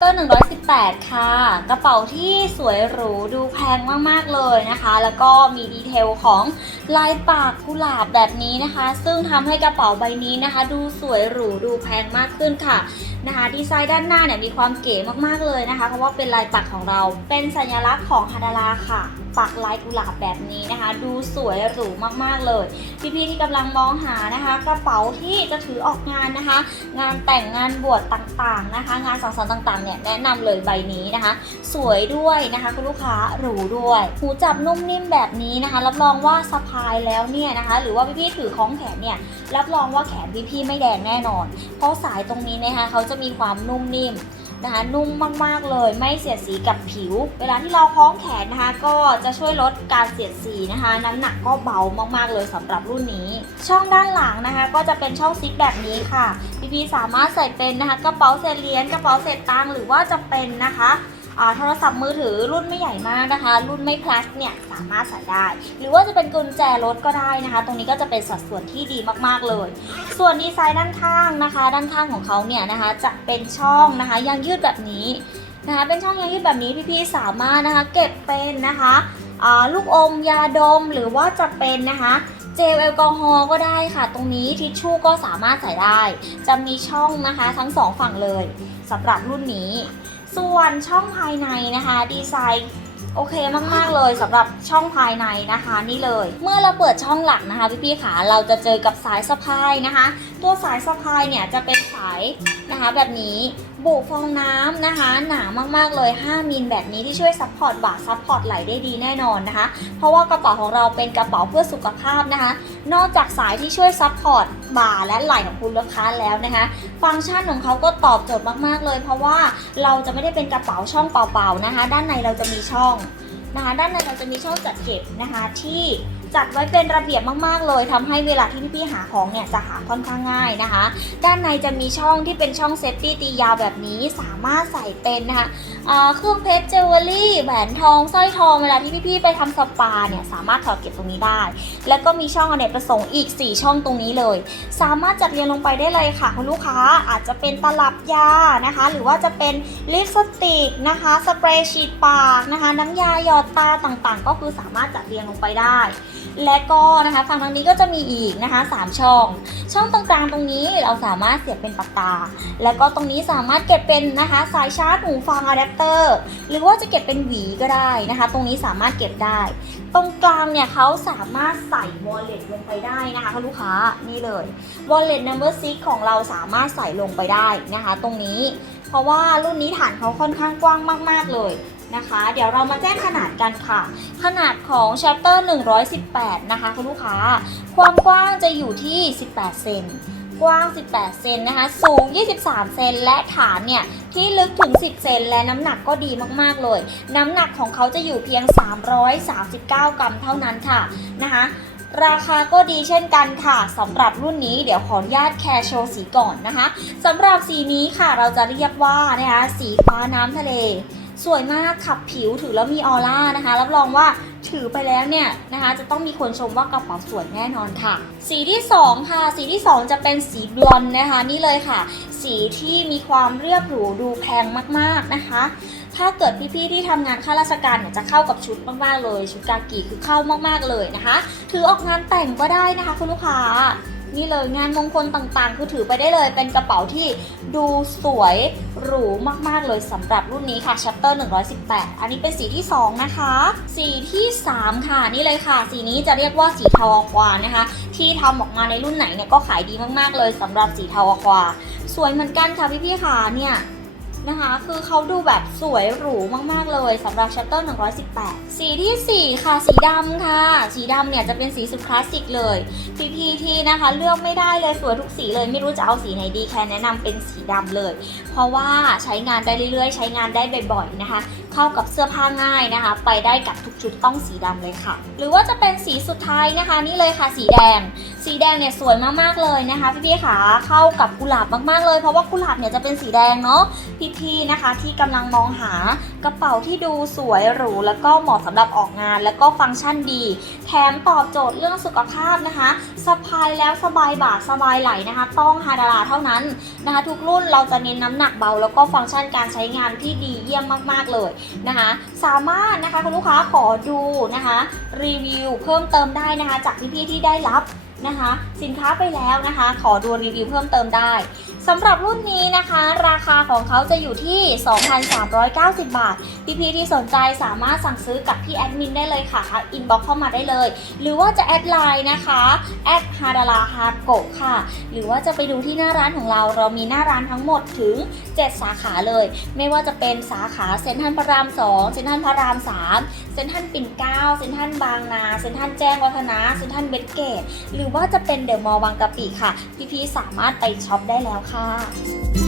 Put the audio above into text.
เตอร์118 ค่ะ กระเป๋าที่สวยหรูดูแพงมาก ๆ เลยนะคะ แล้วก็มีดีเทลของลายปากกุหลาบแบบนี้นะคะ ซึ่งทำให้กระเป๋าใบนี้นะคะ ดูสวยหรูดูแพงมากขึ้นค่ะนะคะ ดีไซน์ด้านหน้าเนี่ยมีความเก๋มากๆเลยนะคะ เพราะว่าเป็นลายปักของเราเป็นสัญลักษณ์ของฮาดาราค่ะ ปักลายกุหลาบแบบนี้นะคะ ดูสวยหรูมากๆเลย พี่ๆที่กำลังมองหานะคะ กระเป๋าที่จะถือออกงานนะคะ งานแต่งงานบวชต่างๆนะคะ งานสังสรรค์ต่างๆเนี่ยแนะนำเลยใบนี้นะคะ สวยด้วยนะคะคุณลูกค้าหรูด้วยหูจับนุ่มนิ่มแบบนี้นะคะรับรองว่าสะพายแล้วเนี่ยนะคะ หรือว่าพี่ๆถือคล้องแขนเนี่ยรับรองว่าแขนพี่ๆไม่แดงแน่นอน เพราะสายตรงนี้นะคะเขาจะมีความนุ่มนิ่ม นะคะนุ่มมากๆเลย ไม่เสียดสีกับผิว เวลาที่เราคล้องแขนนะคะ ก็จะช่วยลดการเสียดสีนะคะ น้ำหนักก็เบามากๆเลยสำหรับรุ่นนี้ ช่องด้านหลังนะคะ ก็จะเป็นช่องซิปแบบนี้ค่ะพี่ๆสามารถใส่เป็นนะคะกระเป๋าเศษเหรียญกระเป๋าเศษตังหรือว่าจะเป็นนะคะ โทรศัพท์มือถือรุ่นไม่ใหญ่มากนะคะ รุ่นไม่พลัสเนี่ยสามารถใส่ได้ หรือว่าจะเป็นกุญแจรถก็ได้นะคะ ตรงนี้ก็จะเป็นสัดส่วนที่ดีมากๆเลย ส่วนดีไซน์ด้านข้างนะคะ ด้านข้างของเขาเนี่ยนะคะจะเป็นช่องนะคะยางยืดแบบนี้นะคะ เป็นช่องยางยืดแบบนี้พี่ๆสามารถนะคะ เก็บเป็นนะคะอ่าลูกอมยาดมหรือว่าจะเป็นนะคะเจลแอลกอฮอล์ก็ได้ค่ะ ตรงนี้ทิชชู่ก็สามารถใส่ได้ จะมีช่องนะคะทั้งสองฝั่งเลยสำหรับรุ่นนี้ ส่วนช่องภายในนะคะ ดีไซน์โอเคมาก ๆ เลยสำหรับช่องภายในนะคะนี่เลย เมื่อเราเปิดช่องหลักนะคะพี่ๆขาเราจะเจอกับสายสะพายนะคะ ตัวสายสะพายเนี่ยจะเป็นสายนะคะแบบนี้ บุฟองน้ำนะคะ หนามากๆเลย 5 มิลแบบนี้ที่ช่วยซัพพอร์ตบ่าซัพพอร์ตไหลได้ดีแน่นอนนะคะ เพราะว่ากระเป๋าของเราเป็นกระเป๋าเพื่อสุขภาพนะคะ นอกจากสายที่ช่วยซัพพอร์ตบ่าและไหล่ของคุณลูกค้าแล้วนะคะ ฟังก์ชันของเขาก็ตอบโจทย์มากๆเลย เพราะว่าเราจะไม่ได้เป็นกระเป๋าช่องเปล่าๆนะคะ ด้านในเราจะมีช่องนะคะ ด้านในเราจะมีช่องจัดเก็บนะคะที่ จัดไว้เป็นระเบียบมากๆ เลยทำให้เวลาที่พี่ๆหาของเนี่ยจะหาค่อนข้างง่ายนะคะ ด้านในจะมีช่องที่เป็นช่องเซฟตี้ตียาวแบบนี้สามารถใส่เป็นนะคะเครื่องเพชรเจวเวลรี่แหวนทองสร้อยทองเวลาที่พี่ๆไปทำสปาเนี่ยสามารถถอดเก็บตรงนี้ได้ แล้วก็มีช่องอเนกประสงค์อีก 4 ช่องตรงนี้เลย สามารถจัดเรียงลงไปได้เลยค่ะคุณลูกค้าอาจจะเป็นตลับยานะคะ หรือว่าจะเป็นลิปสติกนะคะสเปรย์ฉีดปากนะคะ น้ำยาหยอดตาต่างๆ ก็คือสามารถจัดเรียงลงไปได้ และก็นะคะฝั่งทางนี้ก็จะมีอีกนะคะ 3 ช่อง ช่องตรงกลางตรงนี้เราสามารถเสียบเป็นปากกา แล้วก็ตรงนี้สามารถเก็บเป็นนะคะสายชาร์จหูฟังอะแดปเตอร์หรือว่าจะเก็บเป็นหวีก็ได้นะคะ ตรงนี้สามารถเก็บได้ ตรงกลางเนี่ยเขาสามารถใส่ wallet ลงไปได้นะคะคุณลูกค้านี่เลย wallet number 6ของเราสามารถใส่ลงไปได้นะคะ ตรงนี้ เพราะว่ารุ่นนี้ฐานเขาค่อนข้างกว้างมาก ๆเลย นะคะ เดี๋ยวเรามาแจ้งขนาดกันค่ะ ขนาดของ chapter 118 นะคะคุณลูกค้า ความกว้างจะอยู่ที่ 18 เซนกว้าง 18 เซนนะคะ สูง 23 เซน และฐานเนี่ย ที่ลึกถึง 10 เซน และน้ำหนักก็ดีมาก ๆ เลย น้ำหนักของเขาจะอยู่เพียง 339 กรัมเท่านั้นค่ะ นะคะ ราคาก็ดีเช่นกันค่ะสำหรับรุ่นนี้เดี๋ยวขออนุญาตแคร์โชว์สีก่อนนะคะสำหรับสีนี้ค่ะเราจะเรียกว่านะคะสีฟ้าน้ำทะเล สวยมากขับผิวถือแล้วมีออร่านะคะ รับรองว่าถือไปแล้วเนี่ยนะคะ จะต้องมีคนชมว่ากระเป๋าสวยแน่นอนค่ะ สีที่ 2 ค่ะ สีที่ 2 จะเป็นสีบลอนนะคะ นี่เลยค่ะ สีที่มีความเรียบหรูดูแพงมากๆนะคะ ถ้าเกิดพี่ๆที่ทำงานข้าราชการเนี่ยจะเข้ากับชุดมากๆเลย ชุดกากีคือเข้ามากๆเลยนะคะ ถือออกงานแต่งก็ได้นะคะคุณลูกค้า นี่เลยงานมงคลต่างๆ คือถือไปได้เลยเป็นกระเป๋าที่ดูสวยหรูมากๆเลยสำหรับรุ่นนี้ค่ะชัปเตอร์ 118 อันนี้เป็นสีที่ 2 นะคะ สีที่ 3 ค่ะนี่เลยค่ะ สีนี้จะเรียกว่าสีเทาอควานะคะ ที่ทำออกมาในรุ่นไหนเนี่ยก็ขายดีมากๆเลยสำหรับสีเทาอควา สวยเหมือนกันค่ะพี่ๆค่ะเนี่ย นะคะ คือเขาดูแบบสวยหรูมากๆเลยสำหรับ Chapter 118 สีทีสี่ 4 ค่ะ สีดำค่ะ สีดำเนี่ยจะเป็นสีสุดคลาสสิกเลย พี่ๆที่นะคะเลือกไม่ได้เลยสวยทุกสีเลยไม่รู้จะเอาสีไหนดีแค่แนะนำเป็นสีดำเลย เพราะว่าใช้งานได้เรื่อยๆ ใช้งานได้บ่อยๆนะคะ เข้ากับเสื้อผ้าง่ายนะคะ ไปได้กับทุกชุดต้องสีดำเลยค่ะ หรือว่าจะเป็นสีสุดท้ายนะคะ นี่เลยค่ะสีแดง สีแดงเนี่ยสวยมากๆเลยนะคะพี่ๆค่ะเข้ากับกุหลาบมากๆเลย เพราะว่ากุหลาบเนี่ยจะเป็นสีแดงเนาะพี่พี่นะคะที่กำลังมองหากระเป๋าที่ดูสวยหรูแล้วก็เหมาะสำหรับออกงาน แล้วก็ฟังก์ชันดี แถมตอบโจทย์เรื่องสุขภาพนะคะสะพายแล้วสบายบ่าสบายไหลนะคะ ต้องฮาดาราเท่านั้นนะคะ ทุกรุ่นเราจะเน้นน้ำหนักเบา แล้วก็ฟังก์ชันการใช้งานที่ดีเยี่ยมมากๆเลยนะคะ สามารถนะคะคุณลูกค้าขอดูนะคะ รีวิวเพิ่มเติมได้นะคะ จากพี่ๆที่ได้รับนะคะ สินค้าไปแล้วนะคะ ขอดูรีวิวเพิ่มเติมได้สำหรับรุ่นนี้นะคะ ราคาของเขาจะอยู่ที่ 2,390 บาท พี่ๆที่สนใจสามารถสั่งซื้อกับพี่แอดมินได้เลยค่ะทักอินบ็อกเข้ามาได้เลย หรือว่าจะแอดไลน์นะคะแอดฮาดาราฮาโกะค่ะ หรือว่าจะไปดูที่หน้าร้านของเรา เรามีหน้าร้านทั้งหมดถึง 7 สาขาเลย ไม่ว่าจะเป็นสาขาเซ็นทรัลพระราม 2 เซ็นทรัลพระราม 3 เซ็นทรัลปิ่นเกล้า เซ็นทรัลบางนา เซ็นทรัลแจ้งวัฒนะ เซ็นทรัลเวสเกต หรือว่าจะเป็นเดอะมอลล์บางกะปิค่ะ พี่ๆสามารถไปช็อปได้แล้วค่ะ好啊。